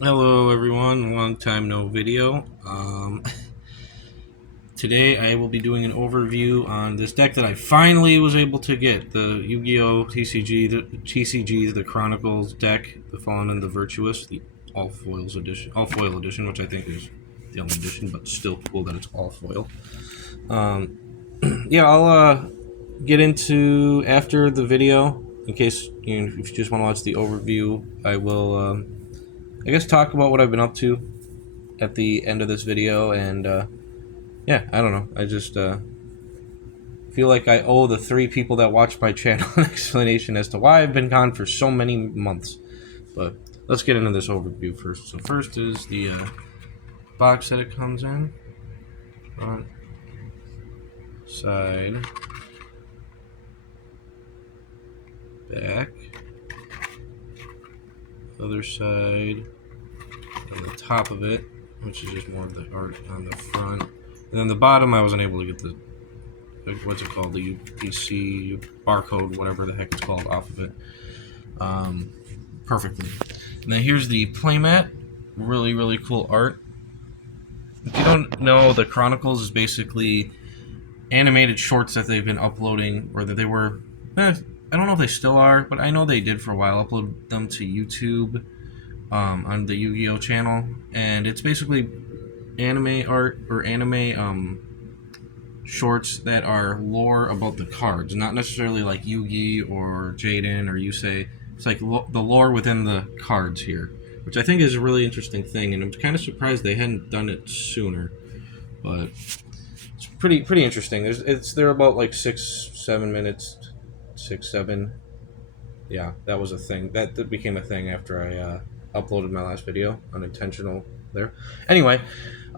Hello everyone, long time no video. Today I will be doing an overview on this deck that I finally was able to get, the Yu-Gi-Oh! TCG, the Chronicles deck, the Fallen and the Virtuous, the all foil edition, which I think is the only edition, but still cool that it's all foil. Yeah, I'll get into after the video. In case if you just want to watch the overview, I will, I guess, talk about what I've been up to at the end of this video, and yeah, I don't know. I just feel like I owe the 3 people that watch my channel an explanation as to why I've been gone for so many months. But let's get into this overview first. So first is the box that it comes in. Front, side, back, other side, and the top of it, which is just more of the art on the front. And then the bottom, I wasn't able to get the, what's it called, the UPC barcode, whatever the heck it's called, off of it perfectly. And then here's the playmat. Really, really cool art. If you don't know, the Chronicles is basically animated shorts that they've been uploading, or that they were, I don't know if they still are, but I know they did for a while, upload them to YouTube on the Yu-Gi-Oh channel. And it's basically anime art, or anime shorts that are lore about the cards, not necessarily like Yugi or Jaden or Yusei. It's like the lore within the cards here, which I think is a really interesting thing, and I'm kind of surprised they hadn't done it sooner. But it's pretty interesting. They're about like 6-7 minutes, 6-7. Yeah, that was a thing. That became a thing after I uploaded my last video, unintentional there. Anyway,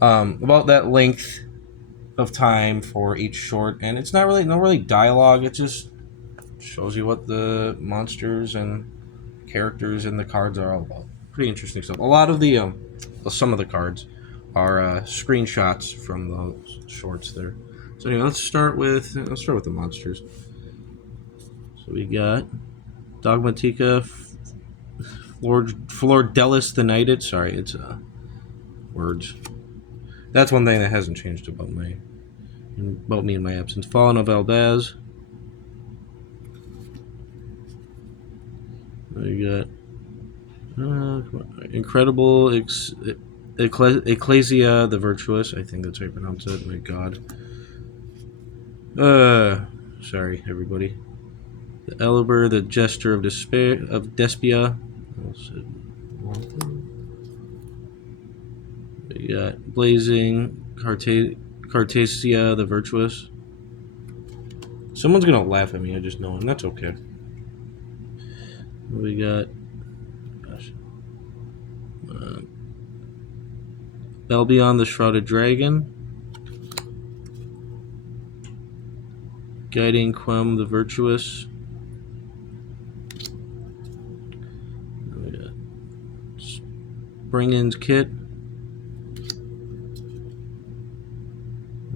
about that length of time for each short, and it's not really no really dialogue. It just shows you what the monsters and characters in the cards are all about. Pretty interesting stuff. A lot of the some of the cards are screenshots from those shorts there. So anyway, let's start with the monsters. So we got Dogmatika, Flordelis the Knighted. Sorry, it's words. That's one thing that hasn't changed about me in my absence. Fallen of Valdez. We got Incredible Ecclesia the Virtuous. I think that's how you pronounce it. My God. Sorry, everybody. The Elber, the Jester of Despair of Despia. We got Blazing Cartasia the Virtuous. Someone's gonna laugh at me, I just know, and that's okay. We got, gosh, Belbion the Shrouded Dragon, Guiding Quem the Virtuous. We got Springin's Kit,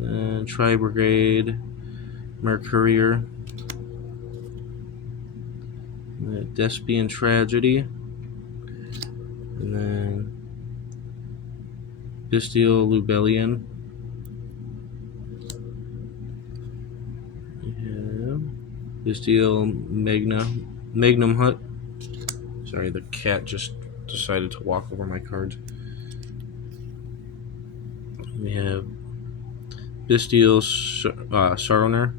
and Tri Brigade Mercurier, Despian Tragedy, and then Bestial Lubellion. We have Bestial Magnum Hut. Sorry, the cat just decided to walk over my cards. We have Bestial Saroner.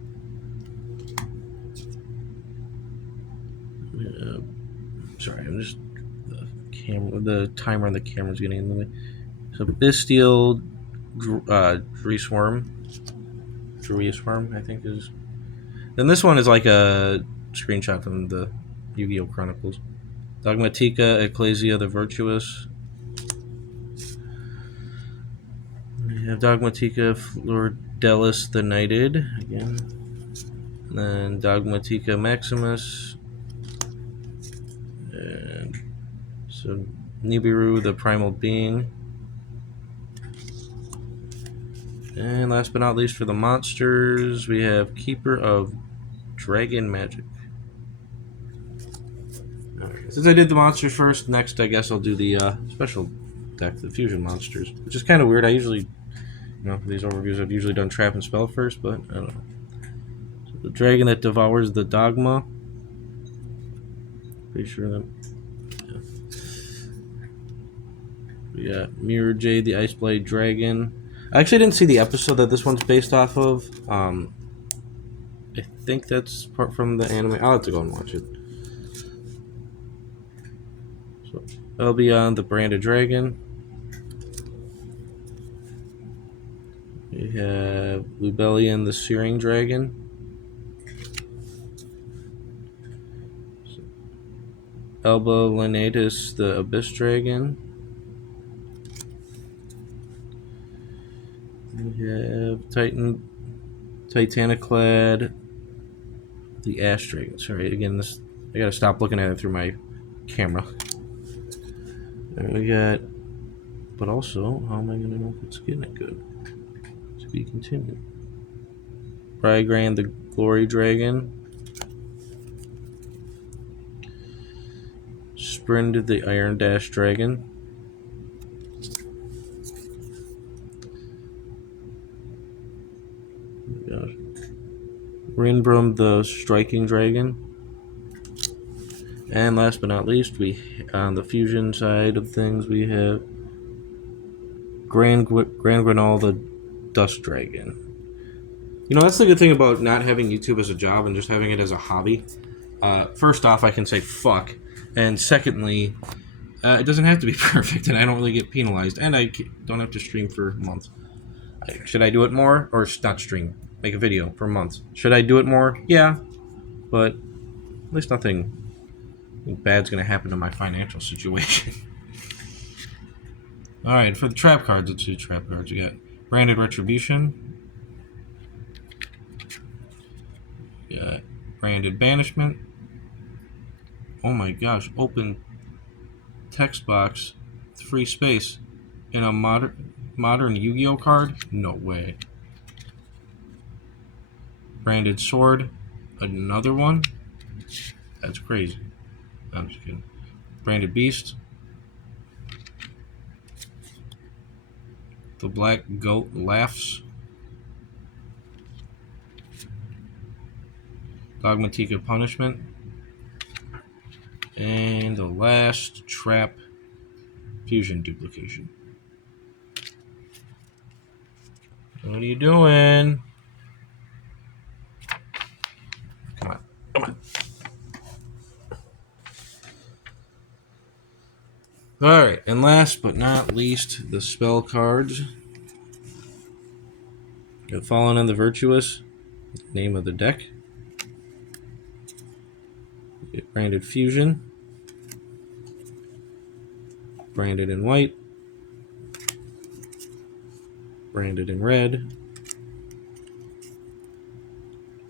Sorry, I'm just the timer on the camera is getting in the way. So Bestial Dreesworm, I think is. Then this one is like a screenshot from the Yu-Gi-Oh! Chronicles. Dogmatika Ecclesia the Virtuous. We have Dogmatika Flordelis the Knighted again. And then Dogmatika Maximus. And so Nibiru the Primal Being. And last but not least for the monsters, we have Keeper of Dragon Magic. Alright, Since I did the monsters first, next I guess I'll do the special deck, the fusion monsters, which is kind of weird. I usually, for these overviews, I've usually done trap and spell first, but I don't know. So the dragon that devours the dogma. Pretty sure that. Yeah. We got Mirror Jade, the Ice Blade Dragon. I actually didn't see the episode that this one's based off of. I think that's part from the anime. I'll have to go and watch it. So I'll be on the Branded Dragon. We have Lubellion, the Searing Dragon. Elba Lenatus, the Abyss Dragon. We have Titaniclad, the Ash Dragon. Sorry, again, this I gotta stop looking at it through my camera. And we got, but also, how am I gonna know if it's getting it good? To be continued. Brygran, the Glory Dragon. Sprint, the Iron Dash Dragon. Rinbrum, the Striking Dragon. And last but not least, on the fusion side of things, we have Grand Granol, the Dust Dragon. That's the good thing about not having YouTube as a job and just having it as a hobby. First off, I can say fuck. And secondly, it doesn't have to be perfect, and I don't really get penalized. And I don't have to stream for months. Should I do it more? Or not stream? Make a video for months. Should I do it more? Yeah. But at least nothing bad's going to happen to my financial situation. Alright, for the trap cards, let's do trap cards. We got Branded Retribution. We got Branded Banishment. Oh my gosh, open text box, free space, in a modern Yu-Gi-Oh card? No way. Branded Sword, another one? That's crazy. I'm just kidding. Branded Beast. The Black Goat Laughs. Dogmatika Punishment. And the last trap, Fusion Duplication. What are you doing? Come on. Come on. Alright, and last but not least, the spell cards. Got Fallen on the Virtuous, name of the deck. Get Branded Fusion. Branded in white. Branded in red.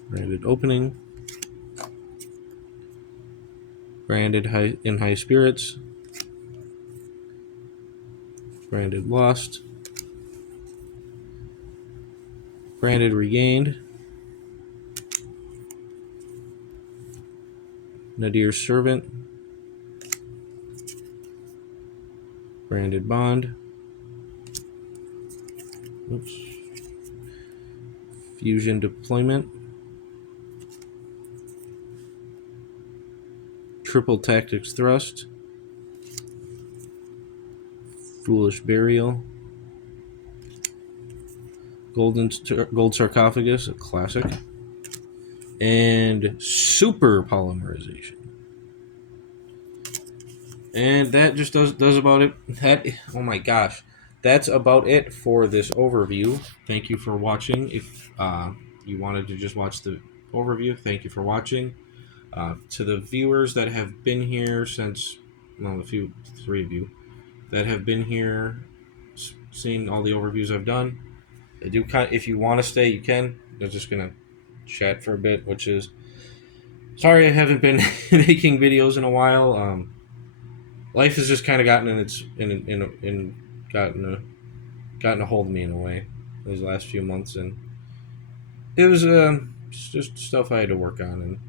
Branded Opening. Branded in High Spirits. Branded Lost. Branded Regained. Nadir's Servant. Branded Bond. Oops. Fusion Deployment. Triple Tactics Thrust. Foolish Burial. Gold Sarcophagus, a classic. And Super Polymerization. And that just does about it. Oh my gosh. That's about it for this overview. Thank you for watching. If you wanted to just watch the overview, thank you for watching. To the viewers that have been here since, well, three of you, that have been here, seeing all the overviews I've done. If you want to stay, you can. I'm just gonna chat for a bit, which is sorry I haven't been making videos in a while. Life has just kind of gotten gotten a hold of me in a way these last few months, and it was just stuff I had to work on, and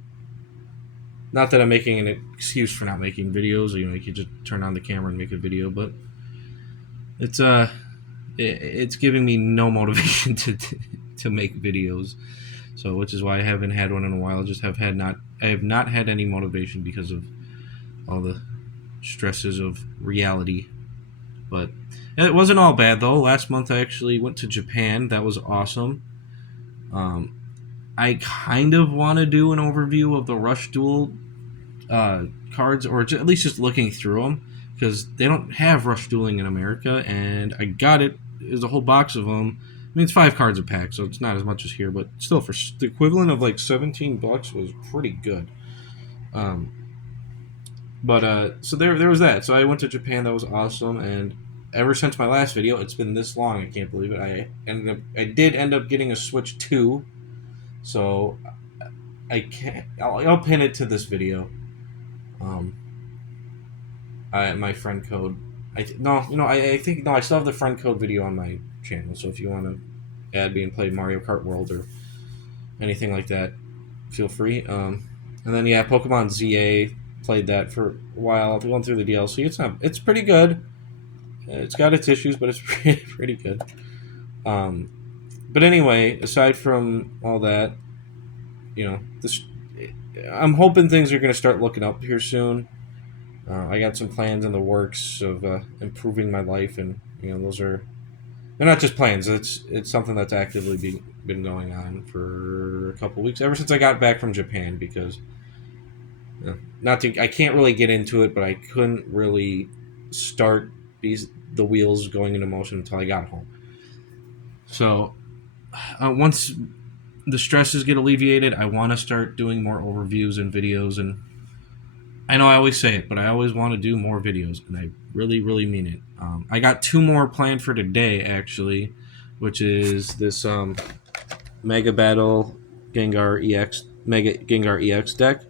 Not that I'm making an excuse for not making videos. You know, you could just turn on the camera and make a video, but it's it's giving me no motivation to make videos. So, which is why I haven't had one in a while. I have not had any motivation because of all the stresses of reality. But it wasn't all bad though. Last month I actually went to Japan. That was awesome. Um, I kind of want to do an overview of the Rush Duel uh, cards, or at least just looking through them, because they don't have Rush Dueling in America, and I got it. There's a whole box of them. I mean, it's 5 cards a pack, so it's not as much as here, but still, for the equivalent of like $17 was pretty good. Um, but so there was that. So I went to Japan. That was awesome, and ever since my last video, it's been this long. I can't believe it. I did end up getting a Switch 2, so I can't. I'll pin it to this video. Um, my friend code. I think no. I still have the friend code video on my channel. So if you want to add me and play Mario Kart World or anything like that, feel free. And then yeah, Pokemon ZA, played that for a while. Going through the DLC, it's pretty good. It's got its issues, but it's pretty good. Um, but anyway, aside from all that, this I'm hoping things are going to start looking up here soon. I got some plans in the works of improving my life, and they're not just plans. It's something that's actively been going on for a couple weeks ever since I got back from Japan. Because I can't really get into it, but I couldn't really start the wheels going into motion until I got home. So once the stresses get alleviated, I want to start doing more overviews and videos. And I know I always say it, but I always want to do more videos, and I really, really mean it. I got 2 more planned for today, actually, which is this Mega Battle Mega Gengar EX deck.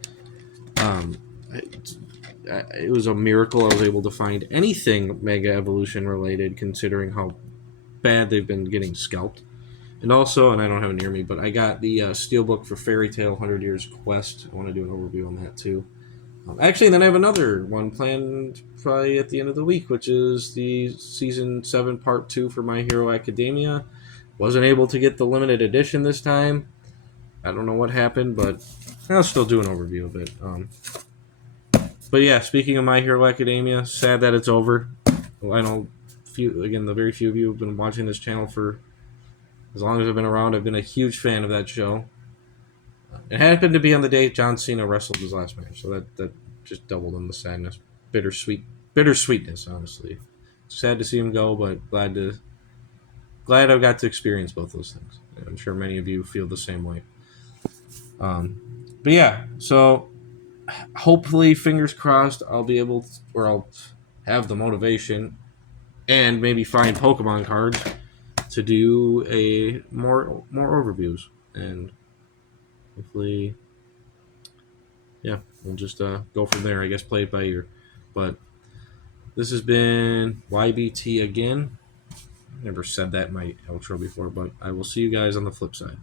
It was a miracle I was able to find anything Mega Evolution related, considering how bad they've been getting scalped. And also, and I don't have it near me, but I got the Steelbook for Fairy Tail 100 Years Quest. I want to do an overview on that too. Actually, then I have another one planned probably at the end of the week, which is the Season 7 Part 2 for My Hero Academia. Wasn't able to get the limited edition this time. I don't know what happened, but I'll still do an overview of it. But yeah, speaking of My Hero Academia, sad that it's over. I know, the very few of you have been watching this channel for as long as I've been around. I've been a huge fan of that show. It happened to be on the day John Cena wrestled his last match, so that just doubled in the sadness, bittersweetness. Honestly, sad to see him go, but glad I've got to experience both those things. I'm sure many of you feel the same way. But yeah, so hopefully, fingers crossed, I'll have the motivation and maybe find Pokemon cards to do a more overviews, and hopefully, yeah, we'll just go from there. I guess play it by ear. But this has been YBT again. Never said that in my outro before, but I will see you guys on the flip side.